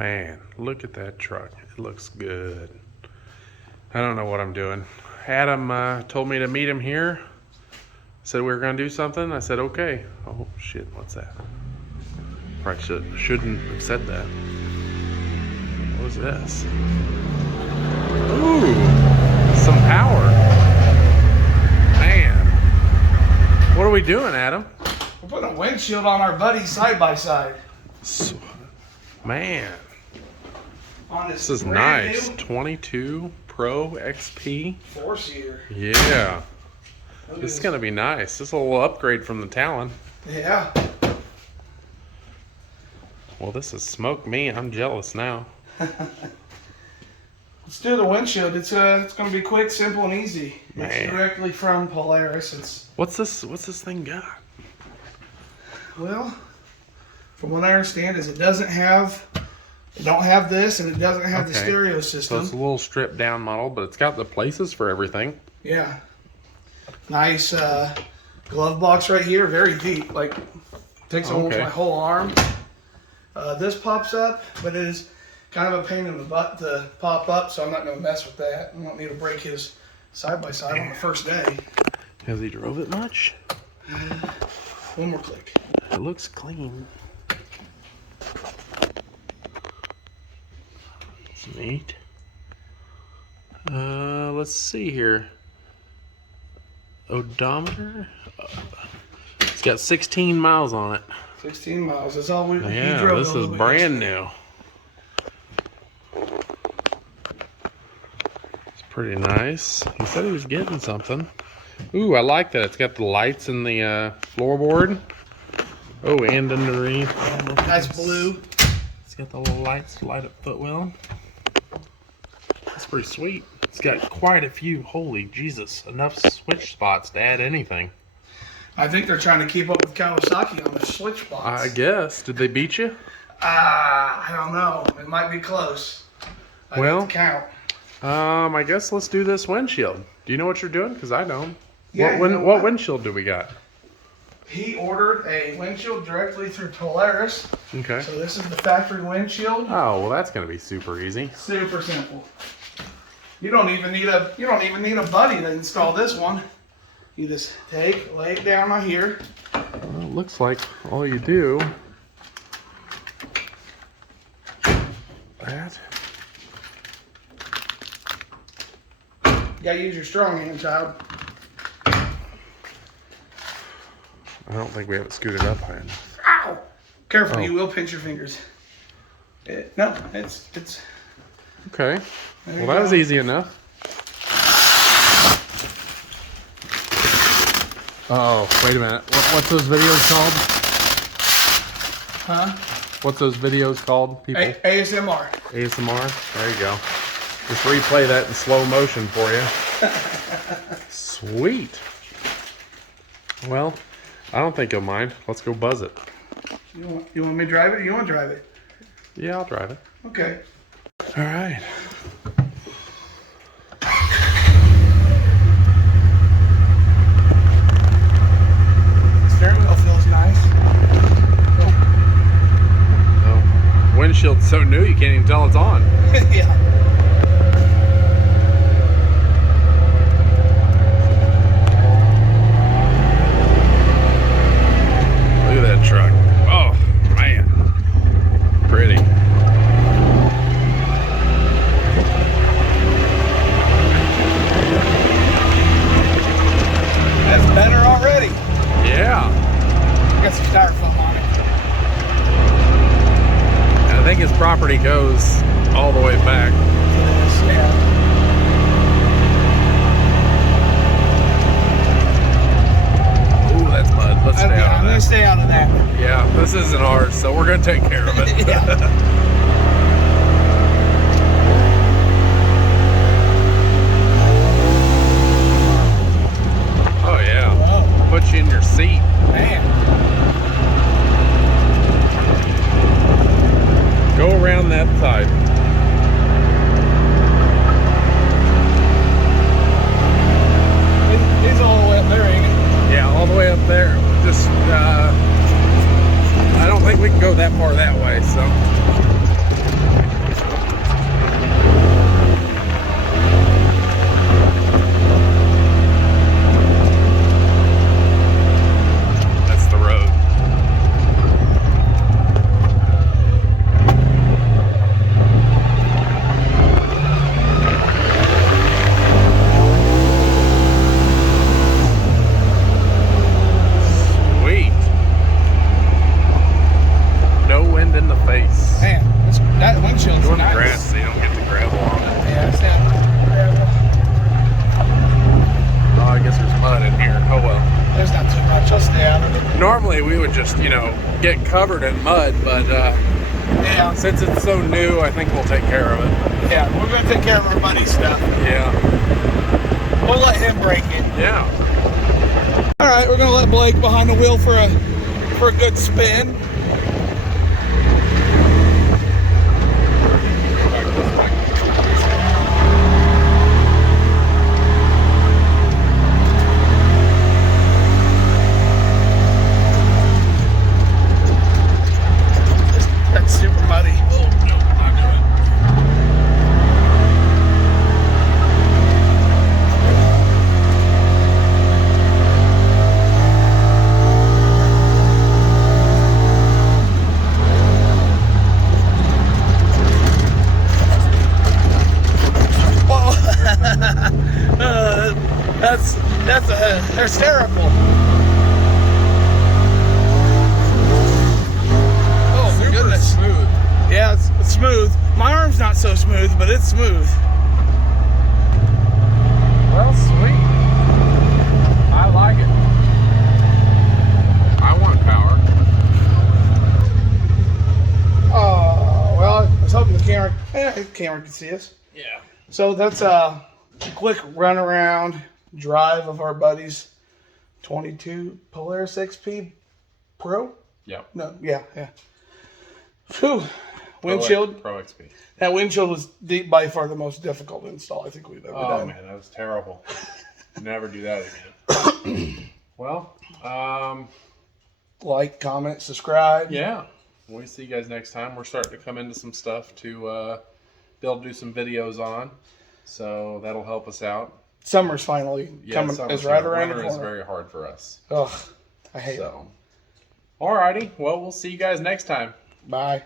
Man, look at that truck. It looks good. I don't know what I'm doing. Adam told me to meet him here. Said we were going to do something. I said, okay. Oh, shit. What's that? Probably shouldn't have said that. What was this? Ooh, some power. Man. What are we doing, Adam? We're putting a windshield on our buddy side by side. Man. On This is nice. 22 Pro XP. 4-seater. Yeah. This is going to be nice. This is a little upgrade from the Talon. Yeah. Well, this has smoked me. I'm jealous now. Let's do the windshield. It's going to be quick, simple, and easy. Man. It's directly from Polaris. What's this thing got? Well, from what I understand is it don't have this, and it doesn't have the stereo system. So it's a little stripped down model, but it's got the places for everything. Yeah. Nice glove box right here, very deep. Like, takes almost my whole arm. This pops up, but it is kind of a pain in the butt to pop up, so I'm not going to mess with that. I don't need to break his side-by-side on the first day. Has he drove it much? One more click. It looks clean. It's neat. Let's see here. Odometer. It's got 16 miles on it. 16 miles. That's all we drove. Yeah, this is brand new. It's pretty nice. He said he was getting something. Ooh, I like that. It's got the lights in the floorboard. Oh, and underneath. Nice blue. It's got the little lights to light up footwell. That's pretty sweet. It's got quite a few. Holy Jesus. Enough switch spots to add anything. I think they're trying to keep up with Kawasaki on the switch spots. I guess. Did they beat you? I don't know. It might be close. I have to count. I guess let's do this windshield. Do you know what you're doing? Because I don't. Yeah, What windshield do we got? He ordered a windshield directly through Polaris. Okay. So this is the factory windshield. Oh, well, that's going to be super easy. Super simple. You don't even need a buddy to install this one. You just lay it down on here. Well, it looks like all you do. That. You gotta use your strong hand, child. I don't think we have it scooted up high enough. Ow! Careful, Oh. you will pinch your fingers. No, it's. Okay. There Well, that was go. easy enough. Oh, wait a minute. What's those videos called? Huh? What's those videos called, people? ASMR. ASMR? There you go. Just replay that in slow motion for you. Sweet. Well, I don't think you'll mind. Let's go buzz it. You want me to drive it or you want to drive it? Yeah, I'll drive it. Okay. All right. Steering wheel feels nice. Oh, windshield's so new you can't even tell it's on. Yeah. Look at that truck. Oh, man. Pretty. That's better already. Yeah. Got some styrofoam on it. I think his property goes all the way back. Yeah. Ooh, that's mud. Let's stay out I'm of gonna that. stay out of that. Yeah, this isn't ours, so we're going to take care of it. Yeah. Oh, yeah. Whoa. Put you in your seat. Man. Go around that side. He's all the way up there, ain't he? Yeah, all the way up there. Just, I don't think we can go that far that way, so. That windshield's Doing nice. the grass so you don't get the gravel on it. Yeah, it's that gravel. Oh, I guess there's mud in here. Oh well. There's not too much. I'll stay out of it. Normally we would just, you know, get covered in mud, but Yeah. since it's so new, I think we'll take care of it. Yeah, we're gonna take care of our buddy's stuff. Yeah. We'll let him break it. Yeah. All right, we're gonna let Blake behind the wheel for a good spin. That's super muddy. Oh, no, not doing That's hysterical. Oh my goodness. smooth. Yeah, it's smooth. My arm's not so smooth, but it's smooth. Well, sweet. I like it. I want power. Oh, well, I was hoping the camera can see us. Yeah. So that's a quick run around drive of our buddy's 22 Polaris XP Pro. Yep. No, yeah. Whew. Windshield. Pro XP. That windshield was by far the most difficult install I think we've ever done. Oh man, that was terrible. Never do that again. Well, Like, comment, subscribe. yeah. We'll see you guys next time. We're starting to come into some stuff to be able to do some videos on, so that'll help us out. Summer's finally coming. Summer's Is right here. around the Winter is corner. very hard for us. Ugh, I hate it. So, alrighty. Well, we'll see you guys next time. Bye.